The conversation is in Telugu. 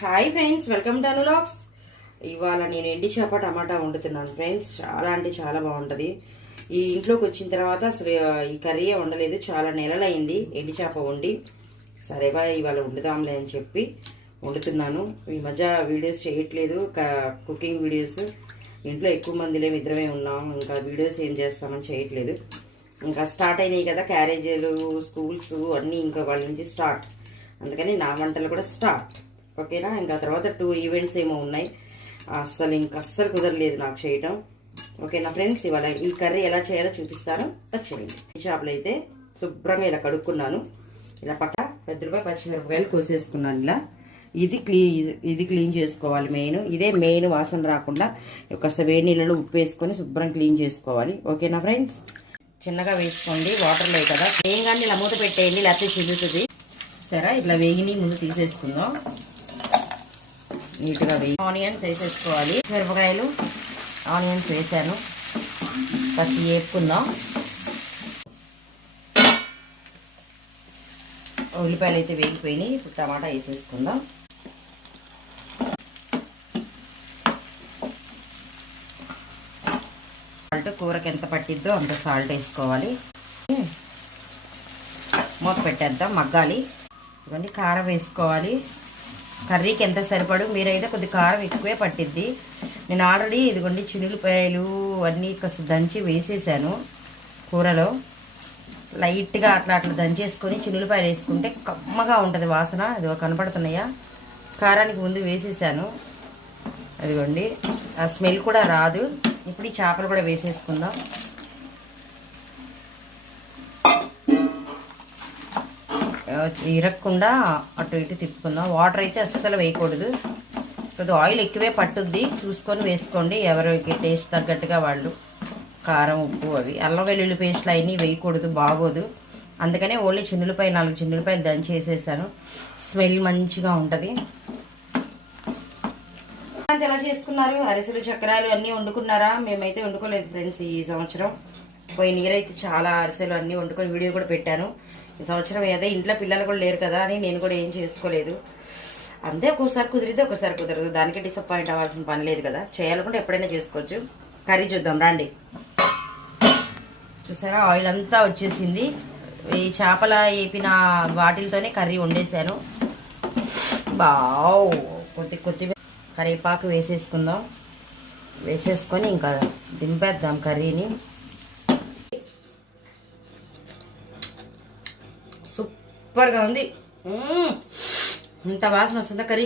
హాయ్ ఫ్రెండ్స్, వెల్కమ్ టు అనులాగ్స్. ఇవాళ నేను ఎండి చేప టమాటా వండుతున్నాను ఫ్రెండ్స్. చాలా అంటే చాలా బాగుంటుంది. ఈ ఇంట్లోకి వచ్చిన తర్వాత అసలు ఈ కర్రీ వండలేదు, చాలా నెలలైంది ఎండి చేప వండి. సరేగా ఇవాళ వండుదాంలే అని చెప్పి వండుతున్నాను. ఈ మధ్య వీడియోస్ చేయట్లేదు, కుకింగ్ వీడియోస్. ఇంట్లో ఎక్కువ మందిలో ఇద్దరమే ఉన్నాం, ఇంకా వీడియోస్ ఏం చేస్తామని చేయట్లేదు. ఇంకా స్టార్ట్ అయినాయి కదా క్యారేజీలు, స్కూల్స్ అన్నీ, ఇంకా వాళ్ళ నుంచి స్టార్ట్. అందుకని నా వంటలు కూడా స్టార్ట్. ఓకేనా. ఇంకా తర్వాత 2 ఈవెంట్స్ ఏమో ఉన్నాయి. అస్సలు కుదరలేదు నాకు చేయటం. ఓకేనా ఫ్రెండ్స్, ఇవాళ ఈ కర్రీ ఎలా చేయాలో చూపిస్తాను, వచ్చేయండి. ఈ చేపలు అయితే శుభ్రంగా ఇలా కడుక్కున్నాను. ఇలా పెద్ద రూపాయి పచ్చిమిరపకాయలు కోసేసుకున్నాను. ఇలా ఇది క్లీన్ చేసుకోవాలి. ఇదే మెయిన్, వాసన రాకుండా కాస్త వేడి నీళ్ళలో ఉప్పు వేసుకొని శుభ్రం క్లీన్ చేసుకోవాలి. ఓకేనా ఫ్రెండ్స్. చిన్నగా వేసుకోండి, వాటర్లో కదా. వేయంగానే ఇలా మూత పెట్టేయండి, లేకపోతే చిల్లుతుంది. సరే, ఇట్లా వేగిని ముందు తీసేసుకుందాం. నీట్గా ఆనియన్స్ వేసేసుకోవాలి. మిరపకాయలు, ఆనియన్స్ వేసాను, కాస్త వేపుకుందాం. ఉల్లిపాయలు అయితే వేగిపోయినాయి. ఇప్పుడు టమాటా వేసేసుకుందాం. సాల్ట్ కూరకి ఎంత పట్టిద్దో అంత సాల్ట్ వేసుకోవాలి. మూత పెట్టేద్దాం, మగ్గాలి. ఇవన్నీ కారం వేసుకోవాలి. కర్రీకి ఎంత సరిపడు, మీరైతే కొద్ది కారం ఎక్కువే పట్టిద్ది. నేను ఆల్రెడీ ఇదిగోండి చిన్నులపాయలు అన్నీ కాస్త దంచి వేసేసాను కూరలో. లైట్గా అట్లా దంచేసుకొని చిన్నులపాయలు వేసుకుంటే కమ్మగా ఉంటుంది వాసన. అది కనపడుతున్నాయా, కారానికి ముందు వేసేసాను. అదిగోండి, ఆ స్మెల్ కూడా రాదు. ఇప్పుడు ఈ చేపలు కూడా వేసేసుకుందాం. ఇరక్కుండా అటు ఇటు తిప్పుకుందాం. వాటర్ అయితే అస్సలు వేయకూడదు. కొద్దిగా ఆయిల్ ఎక్కువే పట్టుద్ది, చూసుకొని వేసుకోండి. ఎవరికి టేస్ట్ తగ్గట్టుగా వాళ్ళు. కారం, ఉప్పు, అవి అల్లం వెల్లుల్లి పేస్ట్లు అవన్నీ వేయకూడదు, బాగోదు. అందుకనే ఓన్లీ 4 చిన్నులపాయలు దంచి వేసేసాను. స్మెల్ మంచిగా ఉంటుంది. ఎలా చేసుకున్నారు? అరిసెలు, చక్రాలు అన్నీ వండుకున్నారా? మేమైతే వండుకోలేదు ఫ్రెండ్స్ ఈ సంవత్సరం. పోయిన ఇయర్ అయితే చాలా అరిసెలు అన్నీ వండుకొని వీడియో కూడా పెట్టాను. ఈ సంవత్సరం ఏదో ఇంట్లో పిల్లలు కూడా లేరు కదా అని నేను కూడా ఏం చేసుకోలేదు. అంతే, ఒక్కోసారి కుదిరితే ఒక్కోసారి కుదరదు. దానికి డిసప్పాయింట్ అవ్వాల్సిన పని లేదు కదా. చేయాలనుకుంటే ఎప్పుడైనా చేసుకోవచ్చు. కర్రీ చూద్దాం రండి. చూసారా, ఆయిల్ అంతా వచ్చేసింది. ఈ చేపల వేపిన వాటిలతోనే కర్రీ వండేసాను. కొద్దిగా కరివేపాకు వేసేసుకుందాం. వేసేసుకొని ఇంకా దింపేద్దాం కర్రీని. సూపర్గా ఉంది. ఇంత వాసన వస్తుందా కర్రీ.